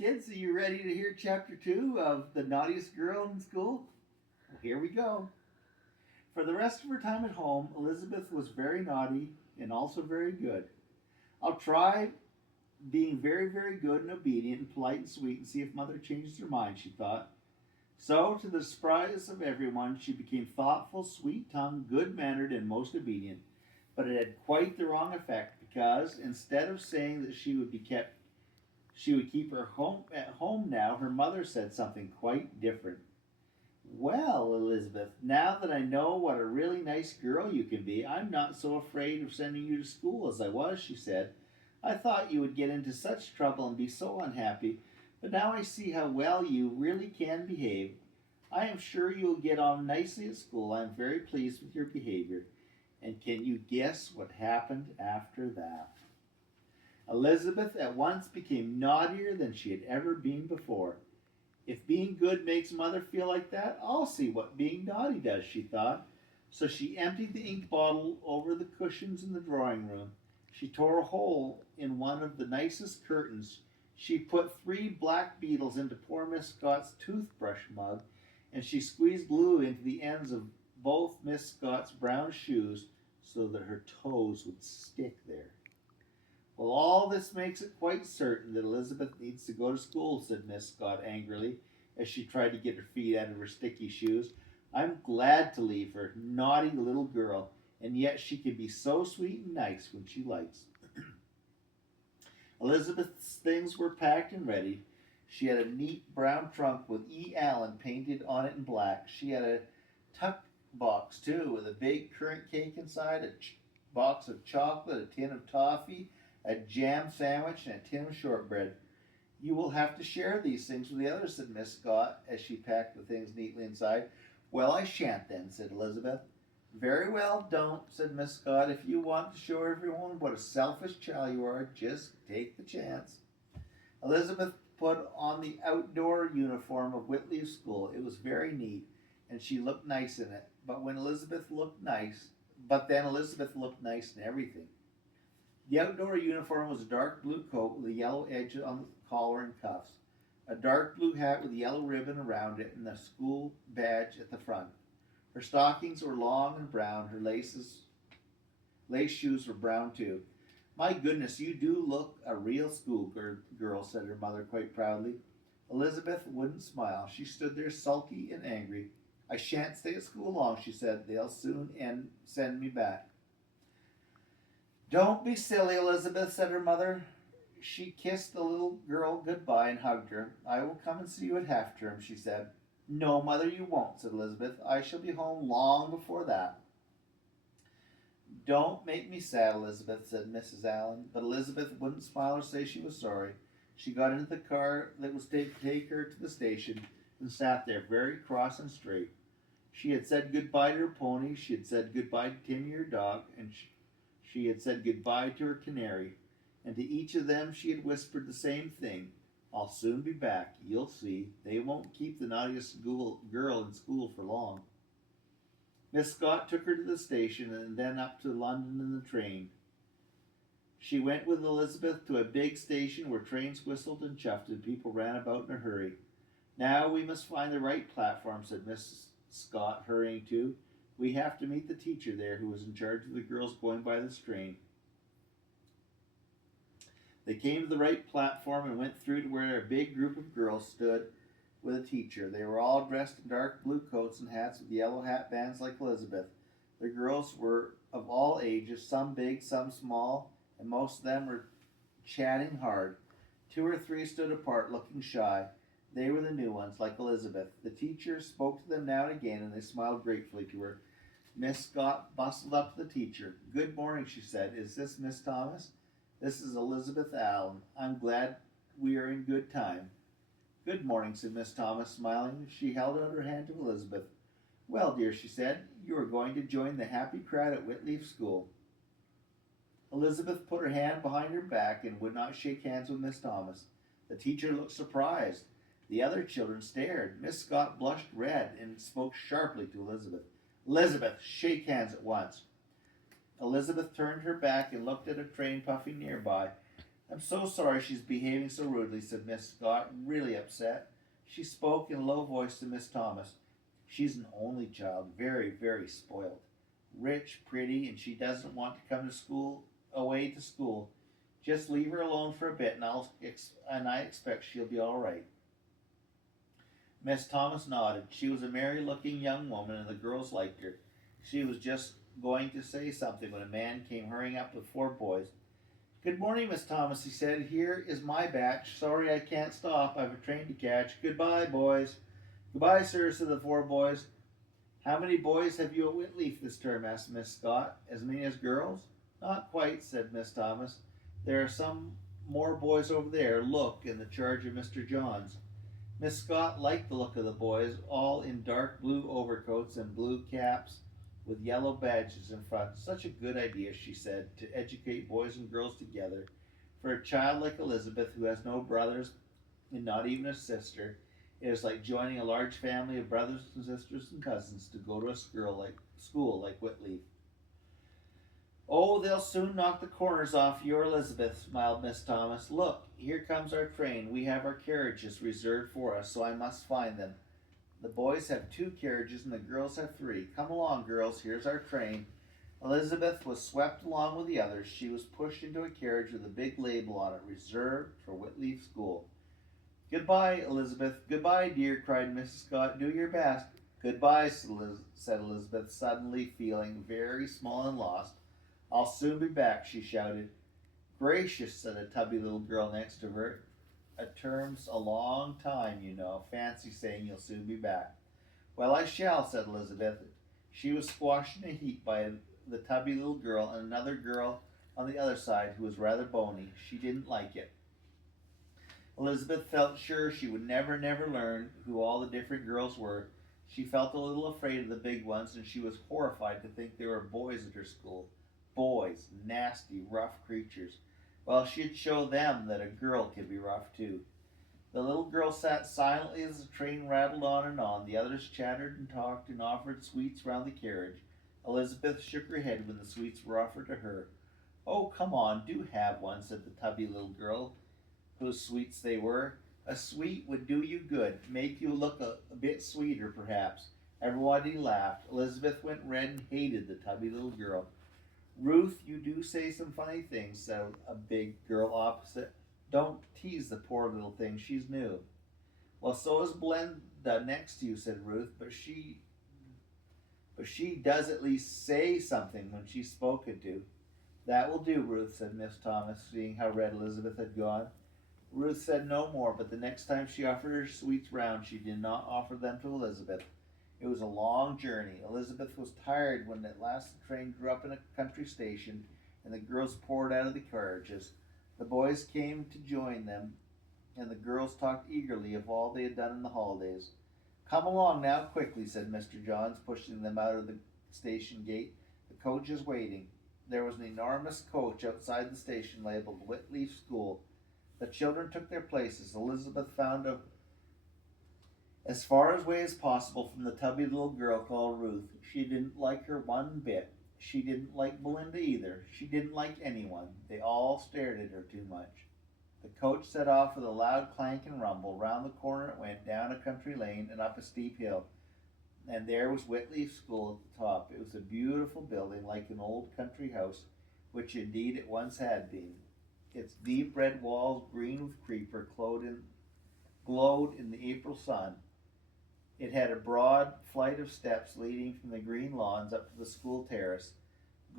kids, are you ready to hear chapter 2 of The Naughtiest Girl in School? Well, here we go. For the rest of her time at home, Elizabeth was very naughty and also very good. I'll try being very, very good and obedient and polite and sweet and see if Mother changes her mind, she thought. So, to the surprise of everyone, she became thoughtful, sweet-tongued, good-mannered, and most obedient. But it had quite the wrong effect because instead of saying that she would keep her home at home now, her mother said something quite different. Well, Elizabeth, now that I know what a really nice girl you can be, I'm not so afraid of sending you to school as I was, she said. I thought you would get into such trouble and be so unhappy, but now I see how well you really can behave. I am sure you will get on nicely at school. I am very pleased with your behavior. And can you guess what happened after that? Elizabeth at once became naughtier than she had ever been before. If being good makes Mother feel like that, I'll see what being naughty does, she thought. So she emptied the ink bottle over the cushions in the drawing room. She tore a hole in one of the nicest curtains. She put 3 black beetles into poor Miss Scott's toothbrush mug, and she squeezed glue into the ends of both Miss Scott's brown shoes so that her toes would stick there. Well, all this makes it quite certain that Elizabeth needs to go to school, said Miss Scott angrily as she tried to get her feet out of her sticky shoes. I'm glad to leave her, naughty little girl, and yet she can be so sweet and nice when she likes. Elizabeth's things were packed and ready. She had a neat brown trunk with E. Allen painted on it in black. She had a tuck box, too, with a big currant cake inside, a box of chocolate, a tin of toffee, a jam sandwich, and a tin of shortbread. You will have to share these things with the others, said Miss Scott, as she packed the things neatly inside. Well, I shan't then, said Elizabeth. Very well, don't, said Miss Scott. If you want to show everyone what a selfish child you are, just take the chance. Elizabeth put on the outdoor uniform of Whitleaf School. It was very neat, and she looked nice in it. But then Elizabeth looked nice in everything. The outdoor uniform was a dark blue coat with a yellow edge on the collar and cuffs, a dark blue hat with a yellow ribbon around it, and the school badge at the front. Her stockings were long and brown. Her lace shoes were brown too. My goodness, you do look a real school girl, said her mother quite proudly. Elizabeth wouldn't smile. She stood there sulky and angry. I shan't stay at school long, she said. They'll soon send me back. Don't be silly, Elizabeth, said her mother. She kissed the little girl goodbye and hugged her. I will come and see you at half term, she said. No, Mother, you won't, said Elizabeth. I shall be home long before that. Don't make me sad, Elizabeth, said Mrs. Allen. But Elizabeth wouldn't smile or say she was sorry. She got into the car that was to take her to the station and sat there very cross and straight. She had said goodbye to her pony. She had said goodbye to Timmy, her dog, and she had said goodbye to her canary, and to each of them she had whispered the same thing. I'll soon be back. You'll see. They won't keep the naughtiest girl in school for long. Miss Scott took her to the station and then up to London in the train. She went with Elizabeth to a big station where trains whistled and chuffed and people ran about in a hurry. Now we must find the right platform, said Miss Scott, hurrying too. We have to meet the teacher there who was in charge of the girls going by this train. They came to the right platform and went through to where a big group of girls stood with a teacher. They were all dressed in dark blue coats and hats with yellow hat bands like Elizabeth. The girls were of all ages, some big, some small, and most of them were chatting hard. 2 or 3 stood apart, looking shy. They were the new ones, like Elizabeth. The teacher spoke to them now and again, and they smiled gratefully to her. Miss Scott bustled up to the teacher. Good morning, she said. Is this Miss Thomas? This is Elizabeth Allen. I'm glad we are in good time. Good morning, said Miss Thomas, smiling. She held out her hand to Elizabeth. Well, dear, she said, you are going to join the happy crowd at Whitleaf School. Elizabeth put her hand behind her back and would not shake hands with Miss Thomas. The teacher looked surprised. The other children stared. Miss Scott blushed red and spoke sharply to Elizabeth. Elizabeth, shake hands at once. Elizabeth turned her back and looked at a train puffing nearby. I'm so sorry she's behaving so rudely, said Miss Scott, really upset. She spoke in a low voice to Miss Thomas. She's an only child, very, very spoiled. Rich, pretty, and she doesn't want to come to school, away to school. Just leave her alone for a bit, and I expect she'll be all right. Miss Thomas nodded. She was a merry-looking young woman, and the girls liked her. She was just going to say something when a man came hurrying up with 4 boys. Good morning, Miss Thomas, he said. Here is my batch. Sorry I can't stop. I've a train to catch. Goodbye, boys. Goodbye, sir, said the 4 boys. How many boys have you at Whitleaf this term? Asked Miss Scott. As many as girls? Not quite, said Miss Thomas. There are some more boys over there. Look, in the charge of Mr. Johns. Miss Scott liked the look of the boys, all in dark blue overcoats and blue caps with yellow badges in front. Such a good idea, she said, to educate boys and girls together. For a child like Elizabeth, who has no brothers and not even a sister, it is like joining a large family of brothers and sisters and cousins to go to a school like Whitleaf. Oh, they'll soon knock the corners off your Elizabeth, smiled Miss Thomas. Look, here comes our train. We have our carriages reserved for us, so I must find them. The boys have 2 carriages and the girls have 3. Come along, girls, here's our train. Elizabeth was swept along with the others. She was pushed into a carriage with a big label on it, reserved for Whitleaf School. Goodbye, Elizabeth. Goodbye, dear, cried Mrs. Scott. Do your best. Goodbye, said Elizabeth, suddenly feeling very small and lost. I'll soon be back, she shouted. Gracious, said a tubby little girl next to her. A term's a long time, you know. Fancy saying you'll soon be back. Well, I shall, said Elizabeth. She was squashed in a heap by the tubby little girl and another girl on the other side who was rather bony. She didn't like it. Elizabeth felt sure she would never learn who all the different girls were. She felt a little afraid of the big ones, and she was horrified to think there were boys at her school. Boys, nasty, rough creatures. Well, she'd show them that a girl could be rough too. The little girl sat silently as the train rattled on and on. The others chattered and talked and offered sweets round the carriage. Elizabeth shook her head when the sweets were offered to her. Oh, come on, do have one, said the tubby little girl, whose sweets they were. A sweet would do you good, make you look a bit sweeter, perhaps. Everybody laughed. Elizabeth went red and hated the tubby little girl. Ruth, you do say some funny things, said a big girl opposite. Don't tease the poor little thing, she's new. Well, so is Belinda next to you, said Ruth, but she does at least say something when she's spoken to. That will do, Ruth, said Miss Thomas, seeing how red Elizabeth had gone. Ruth said no more, but the next time she offered her sweets round, she did not offer them to Elizabeth. It was a long journey. Elizabeth was tired when at last the train drew up in a country station and the girls poured out of the carriages. The boys came to join them, and the girls talked eagerly of all they had done in the holidays. Come along now, quickly, said Mr. Johns, pushing them out of the station gate. The coach is waiting. There was an enormous coach outside the station labeled Whitleaf School. The children took their places. Elizabeth found as far away as possible from the tubby little girl called Ruth. She didn't like her one bit. She didn't like Belinda either. She didn't like anyone. They all stared at her too much. The coach set off with a loud clank and rumble. Round the corner it went, down a country lane and up a steep hill. And there was Whitleaf School at the top. It was a beautiful building like an old country house, which indeed it once had been. Its deep red walls, green with creeper, glowed in the April sun. It had a broad flight of steps leading from the green lawns up to the school terrace.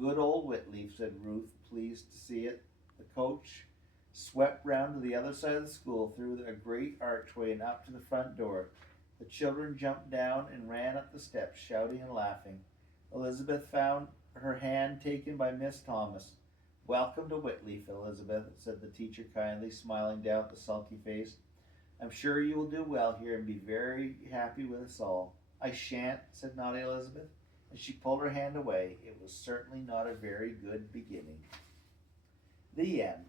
Good old Whitleaf, said Ruth, pleased to see it. The coach swept round to the other side of the school, through a great archway and up to the front door. The children jumped down and ran up the steps, shouting and laughing. Elizabeth found her hand taken by Miss Thomas. Welcome to Whitleaf, Elizabeth, said the teacher kindly, smiling down at the sulky face. I'm sure you will do well here and be very happy with us all. I shan't, said naughty Elizabeth, and she pulled her hand away. It was certainly not a very good beginning. The end.